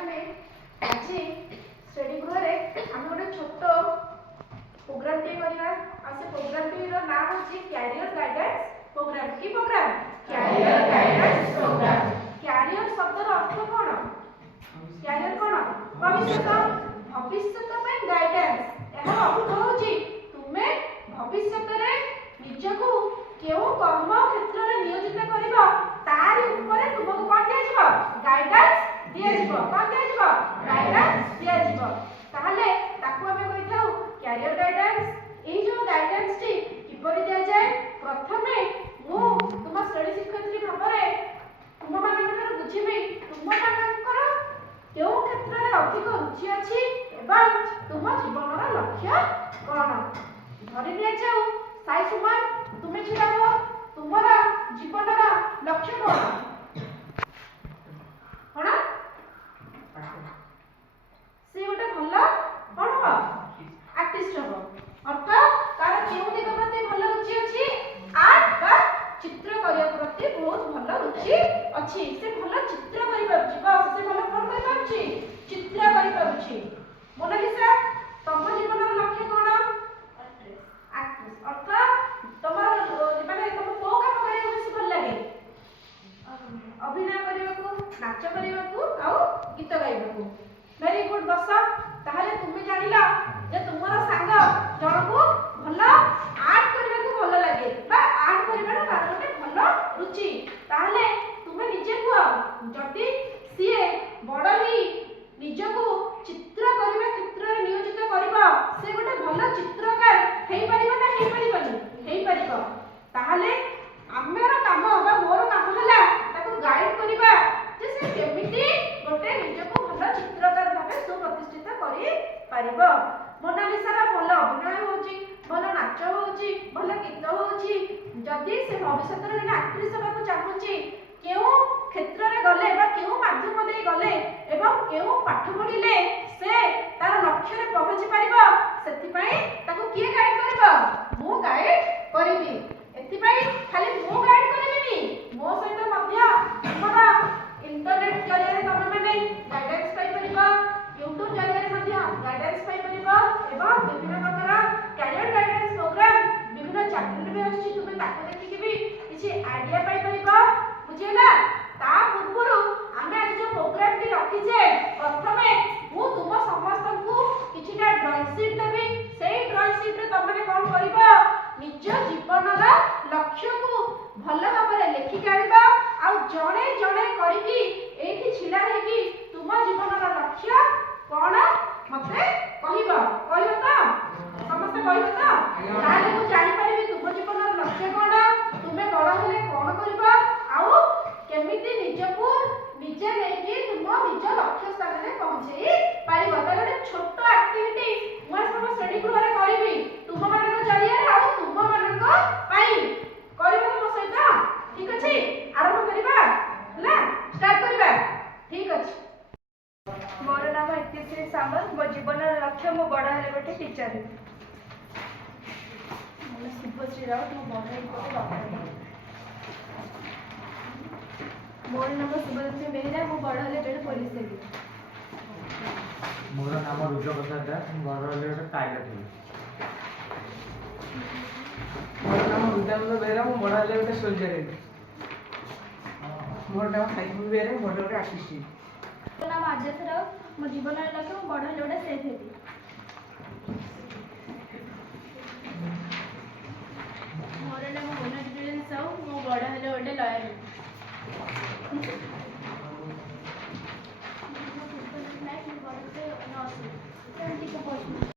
आज स्टडी गृह आम गोटे छोट प्रोग्राम टे करवा से प्रोग्राम टी नाम होची कैरियर गाइडेंस प्रोग्राम की programme career guidance programme. Career शब्द अर्थ कौन? कैरियर कौन? भविष्य भविष्य गाइडेंस यार अर्थ होची तुमे भविष्य रे निजको केउ कर्म क्षेत्र रे नियोजित करबा तारी ऊपर तुमको कोन दिया जिवो गाइडेंस दिया जिवो कोन दिया जिवो गाइडेंस दिया जिवो। ताहले ताकू हमें कहिथाउ कैरियर गाइडेंस। ए जो गाइडेंस टी किपरि दिया जाय प्रथमे मु तुम स्टडी शिक्षयित्री भाबरे तुम मानकर बुझिबी तुम मानकर केउ क्षेत्र रे अधिक रुचि अछि एवं तुम जीवन रा लक्ष्य कोन। धरि दिया जाऊ साई सुमन तुमे छिड़ा हो तुम्हारा जीवन रा लक्ष्य कोन कोन से गोटे भल कोन हो आर्टिस्ट हो अर्थात तार केउ दिग प्रति भल रुचि अछि आर्ट बा चित्र करिया प्रति बहुत भल रुचि अछि से भल चित्र करि पाछि बा से भल कोन करि पाछि चित्र करि पाछि। मोनालिसा तम जीवन रा लक्ष्य कोन? आर्टिस्ट अर्थात तमर माने तुम को काम करिया बेसी भल लागे अभिनय करिया नाच करिया आ गीत गाइबा। वेरी गुड बस ताहले तुम जानिला जे तुमरा संग जणको भल आर्ट करिया भल लागे बा आर्ट करिया तार गोटे भल रुचि ताहले तुम निजे कुआ जति सीए बड़ ही निजको चित्र करिया चित्र रे नियोजित करबा से गोटे भल चित्रकार हेई परिबो ना हेई परिबनी हेई परिबो। ताहले आमेर काम बा मोर काम हला ताको गाइड करिबा जे से केमिति गोटे निजको भल चित्रकार भाबे सुप्रतिष्ठित करि परिबो। मोनालिसा रा भल अभिनय होची भल नाच होची भल गीत होची जदि से भविष्य रे एक्ट्रेस होबाको चाहूची केउ क्षेत्र रे गले बा केउ माध्यम दे गले एवं केउ पाठ पढिले से तार लक्ष्य रे पहुंची परिबो सेति पई ताको किए गाइड करबो मु गाइड करिबी। एति पई खाली मु गाइड करिबिनी मो सहित मध्य हमरा इंटरनेट जरिया तमे माने गाइडेंस पाई परिबो YouTube जरिया मध्य गाइडेंस पाई परिबो एवं विभिन्न प्रकार कैरियर गाइडेंस प्रोग्राम विभिन्न चैप्टर में अछि तुमे ताको देखि के भी किछि आईडिया पाई परिबो बुझिला। ता पूर्वरु आमे आज जो प्रोग्राम टी रखी जे प्रथमे मु तुम समस्त को किछिटा ड्राइंग शीट देबी सेही ड्राइंग शीट रे तमने कोन करिबा निज जीवन रा लक्ष्य को भल भाबरे लेखि काढिबा आ जणे जणे करिकि एठी छिला हेकि तुम जीवन रा लक्ष्य कोन मते कहिबा कहियो त समस्त कहियो त ताले मु जानि परिबि तुम जीवन रा लक्ष्य कोन तुमे बड़ हेले कोन करिबा आ केमिति निजको निजे लेकि तुम निज लक्ष्य स्थान रे पहुंचै पारिबो। ताले गोटे छोट एक्टिविटी मु सब स्टडी गृह रे करिबि तुम मानक जरिया आ तुम मानक पाई करिबो मो सहित ठीक अछि। आरंभ करिबा हला स्टार्ट करिबा ठीक अछि। मोर नाम इतिश्री सामल मो जीवन लक्ष्य मो बड़ हेले गोटे टीचर हे। मोर शुभश्री राउत मो बड़ हेले गोटे डॉक्टर। मोर नाम सुभलक्ष्मी बेहेरा मो बड़ हेले जड़े पुलिस हेबी। मोर नाम रुद्र प्रसाद दास मु बड़ हेले गोटे पायलट हेबी। मोर नाम रुद्रानंद बेहेरा मु बड़ हेले गोटे सोल्जर हेबी। मोर नाम साइफुल बेहेरा मु बड़ गोटे आर्टिस्ट हेबी। मोर नाम आद्यश राउत मो जीवन लक्ष्य मो बड़ हेले गोटे सेफ हेबी। मोर नाम मोना साहू मो बड़ हेले गोटे लॉयर हेबी।